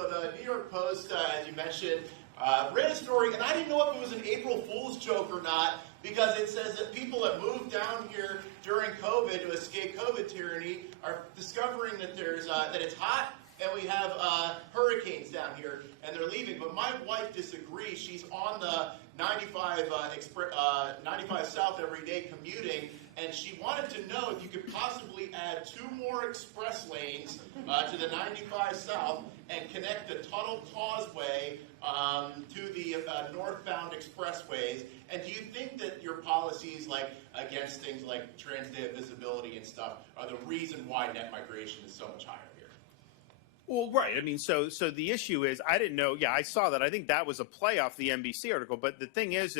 So the New York Post, as you mentioned, ran a story, and I didn't know if it was an April Fool's joke or not, because it says that people that moved down here during COVID to escape COVID tyranny are discovering that that it's hot and we have hurricanes down here, and they're leaving. But my wife disagrees. She's on the 95 South every day commuting, and she wanted to know if you could possibly add 2 more express lanes to the 95 South and connect the Tunnel Causeway to the northbound expressways. And do you think that your policies, like against things like transit visibility and stuff, are the reason why net migration is so much higher here? Well, right. I mean, so the issue is, I didn't know. Yeah, I saw that. I think that was a play off the NBC article. But the thing is,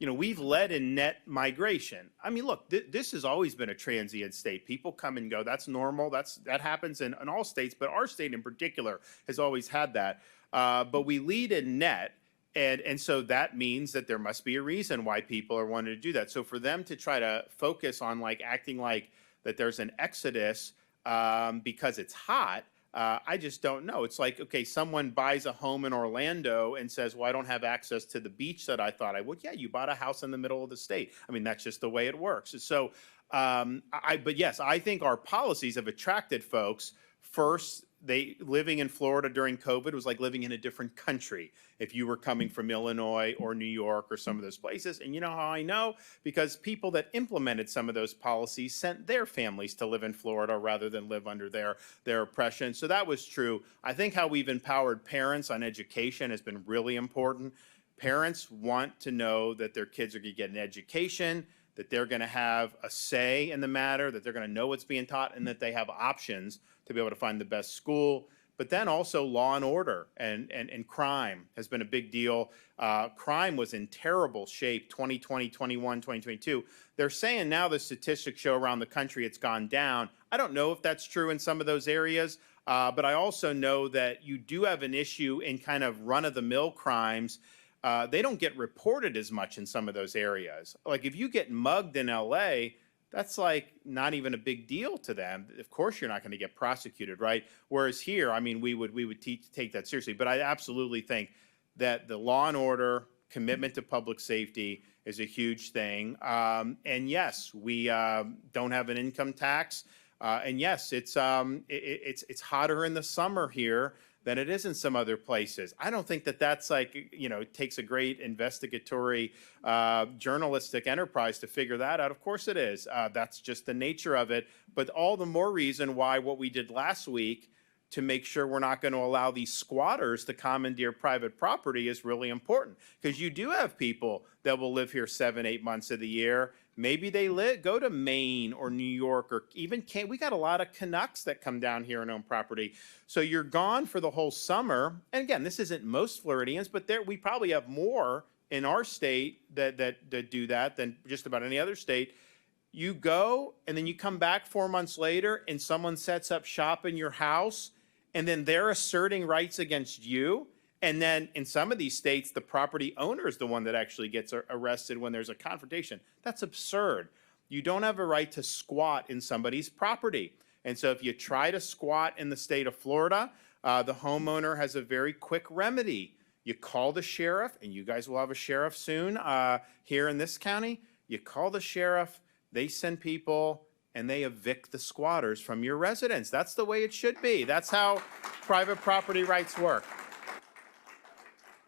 we've led in net migration. I mean, look, this has always been a transient state. People come and go. That's normal. That happens in all states. But our state in particular has always had that. But we lead in net. And so that means that there must be a reason why people are wanting to do that. So for them to try to focus on acting like that there's an exodus because it's hot, I just don't know. It's like, okay, someone buys a home in Orlando and says, well, I don't have access to the beach that I thought I would. Yeah, you bought a house in the middle of the state. I mean, that's just the way it works. So, but yes, I think our policies have attracted folks. First, living in Florida during COVID was like living in a different country if you were coming from Illinois or New York or some of those places. And you know how I know? Because people that implemented some of those policies sent their families to live in Florida rather than live under their oppression. So that was true. I think how we've empowered parents on education has been really important. Parents want to know that their kids are going to get an education, that they're going to have a say in the matter, that they're going to know what's being taught, and that they have options to be able to find the best school. But then also law and order and crime has been a big deal. Crime was in terrible shape 2020, 21, 2022. They're saying now the statistics show around the country it's gone down. I don't know if that's true in some of those areas, but I also know that you do have an issue in kind of run-of-the-mill crimes. They don't get reported as much in some of those areas. Like if you get mugged in LA, that's like not even a big deal to them. Of course, you're not going to get prosecuted, right? Whereas here, I mean, we would take that seriously. But I absolutely think that the law and order, commitment to public safety is a huge thing. And yes, we don't have an income tax. And yes, it's hotter in the summer here than it is in some other places. I don't think that that's like, it takes a great investigatory journalistic enterprise to figure that out. Of course it is. That's just the nature of it. But all the more reason why what we did last week to make sure we're not going to allow these squatters to commandeer private property is really important. Because you do have people that will live here 7-8 months of the year. Maybe they go to Maine or New York or even we got a lot of Canucks that come down here and own property. So you're gone for the whole summer. And again, this isn't most Floridians, but we probably have more in our state that do that than just about any other state. You go and then you come back 4 months later and someone sets up shop in your house and then they're asserting rights against you. And then in some of these states, the property owner is the one that actually gets arrested when there's a confrontation. That's absurd. You don't have a right to squat in somebody's property. And so if you try to squat in the state of Florida, the homeowner has a very quick remedy. You call the sheriff, and you guys will have a sheriff soon here in this county. You call the sheriff, they send people, and they evict the squatters from your residence. That's the way it should be. That's how private property rights work.